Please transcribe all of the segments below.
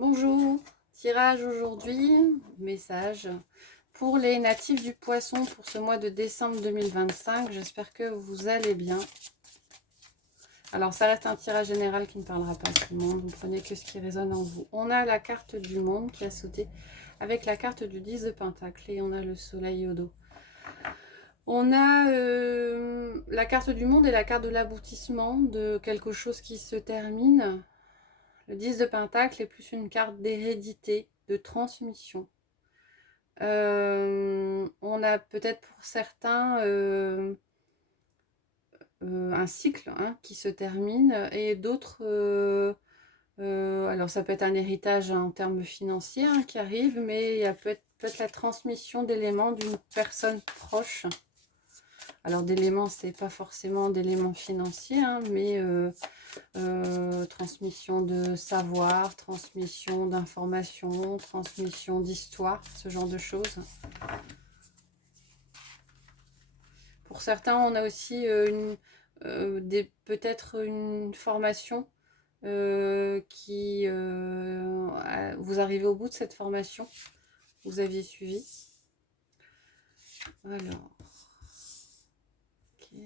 Bonjour, tirage aujourd'hui, message pour les natifs du poisson pour ce mois de décembre 2025. J'espère que vous allez bien. Alors ça reste un tirage général qui ne parlera pas à tout le monde, vous prenez que ce qui résonne en vous. On a la carte du monde qui a sauté avec la carte du 10 de Pentacle et on a le soleil au dos. On a la carte du monde et la carte de l'aboutissement, de quelque chose qui se termine. Le 10 de Pentacle est plus une carte d'hérédité, de transmission. On a peut-être pour certains un cycle qui se termine et d'autres, alors ça peut être un héritage en termes financiers qui arrive, mais il y a peut-être la transmission d'éléments d'une personne proche. Alors d'éléments, c'est pas forcément d'éléments financiers, mais transmission de savoir, transmission d'informations, transmission d'histoire, ce genre de choses. Pour certains, on a aussi peut-être une formation qui... vous arrivez au bout de cette formation, vous aviez suivi. Alors, ok.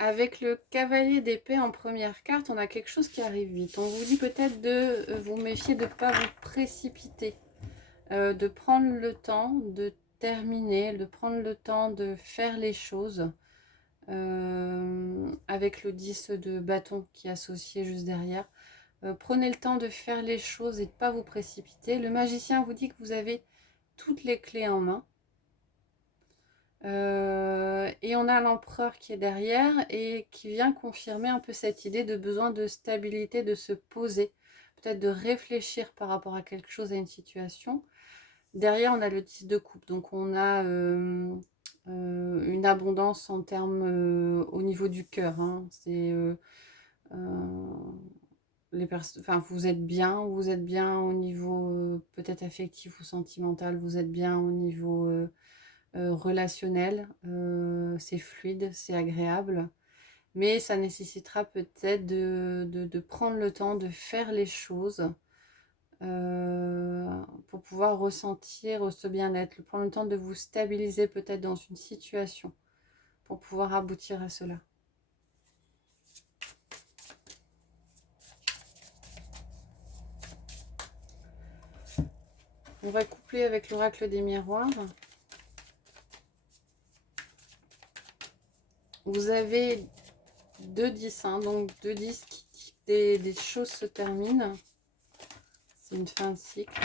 Avec le cavalier d'épée en première carte, on a quelque chose qui arrive vite. On vous dit peut-être de vous méfier de ne pas vous précipiter, de prendre le temps de terminer, de prendre le temps de faire les choses. Avec le 10 de bâton qui est associé juste derrière. Prenez le temps de faire les choses et de ne pas vous précipiter. Le magicien vous dit que vous avez toutes les clés en main. Et on a l'empereur qui est derrière et qui vient confirmer un peu cette idée de besoin de stabilité, de se poser, peut-être de réfléchir par rapport à quelque chose, à une situation. Derrière, on a le 10 de coupe, donc on a une abondance en termes au niveau du cœur. C'est vous êtes bien au niveau peut-être affectif ou sentimental, vous êtes bien au niveau relationnel, c'est fluide, c'est agréable, mais ça nécessitera peut-être de prendre le temps de faire les choses pour pouvoir ressentir ce bien-être, prendre le temps de vous stabiliser peut-être dans une situation pour pouvoir aboutir à cela. On va coupler avec l'oracle des miroirs. Vous avez 2-10, donc 2-10 qui dit que des choses se terminent. C'est une fin de cycle.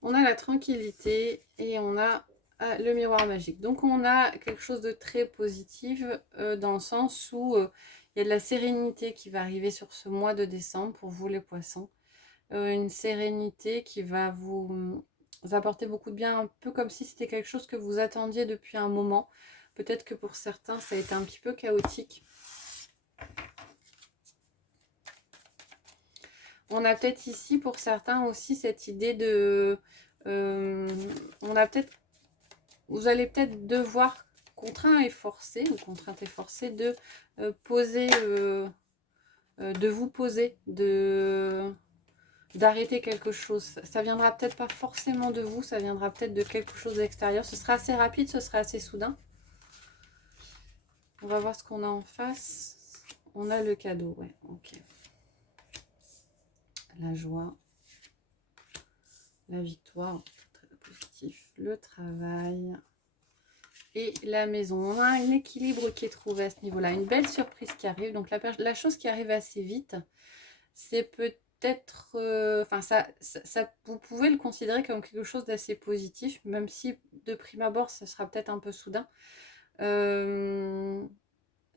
On a la tranquillité et on a le miroir magique. Donc on a quelque chose de très positif dans le sens où il y a de la sérénité qui va arriver sur ce mois de décembre pour vous les poissons. Une sérénité qui va vous apporter beaucoup de bien, un peu comme si c'était quelque chose que vous attendiez depuis un moment. Peut-être que pour certains, ça a été un petit peu chaotique. On a peut-être ici, pour certains aussi, cette idée de... on a peut-être... Vous allez peut-être devoir, contraint et forcé, ou contrainte et forcée, de poser... de vous poser, d'arrêter quelque chose. Ça viendra peut-être pas forcément de vous, ça viendra peut-être de quelque chose d'extérieur. Ce sera assez rapide, ce sera assez soudain. On va voir ce qu'on a en face. On a le cadeau, ouais, ok. La joie, la victoire, très positif, le travail et la maison. On a un équilibre qui est trouvé à ce niveau-là, une belle surprise qui arrive. Donc la chose qui arrive assez vite, c'est peut-être, vous pouvez le considérer comme quelque chose d'assez positif, même si de prime abord, ça sera peut-être un peu soudain.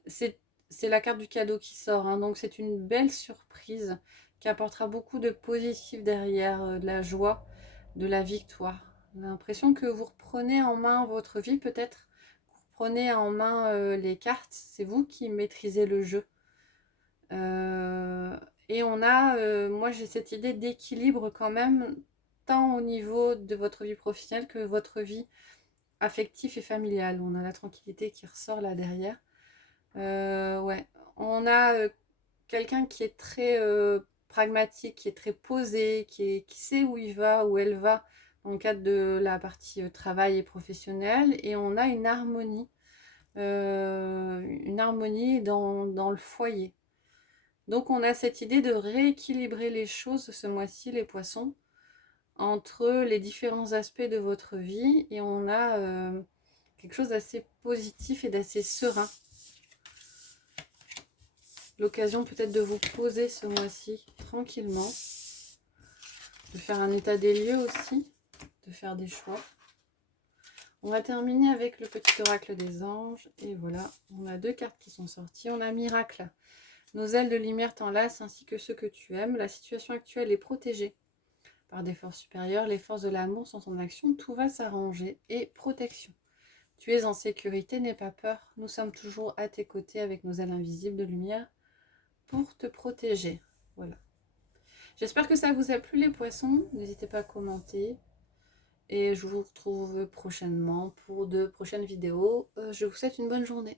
C'est la carte du cadeau qui sort, donc c'est une belle surprise qui apportera beaucoup de positif derrière, de la joie, de la victoire. On a l'impression que vous reprenez en main votre vie, peut-être. Vous reprenez en main les cartes, c'est vous qui maîtrisez le jeu. Et on a, moi j'ai cette idée d'équilibre quand même tant au niveau de votre vie professionnelle que votre vie affective et familiale. On a la tranquillité qui ressort là derrière. Ouais, on a quelqu'un qui est très pragmatique, qui est très posé, qui sait où il va, où elle va dans le cadre de la partie travail et professionnel. Et on a une harmonie dans le foyer. Donc on a cette idée de rééquilibrer les choses ce mois-ci, les poissons, entre les différents aspects de votre vie. Et on a quelque chose d'assez positif et d'assez serein. L'occasion peut-être de vous poser ce mois-ci tranquillement, de faire un état des lieux aussi, de faire des choix. On va terminer avec le petit oracle des anges. Et voilà, on a 2 cartes qui sont sorties. On a miracle. Nos ailes de lumière t'enlacent ainsi que ceux que tu aimes. La situation actuelle est protégée par des forces supérieures. Les forces de l'amour sont en action. Tout va s'arranger. Et protection. Tu es en sécurité, n'aie pas peur. Nous sommes toujours à tes côtés avec nos ailes invisibles de lumière pour te protéger. Voilà. J'espère que ça vous a plu les poissons. N'hésitez pas à commenter. Et je vous retrouve prochainement pour de prochaines vidéos. Je vous souhaite une bonne journée.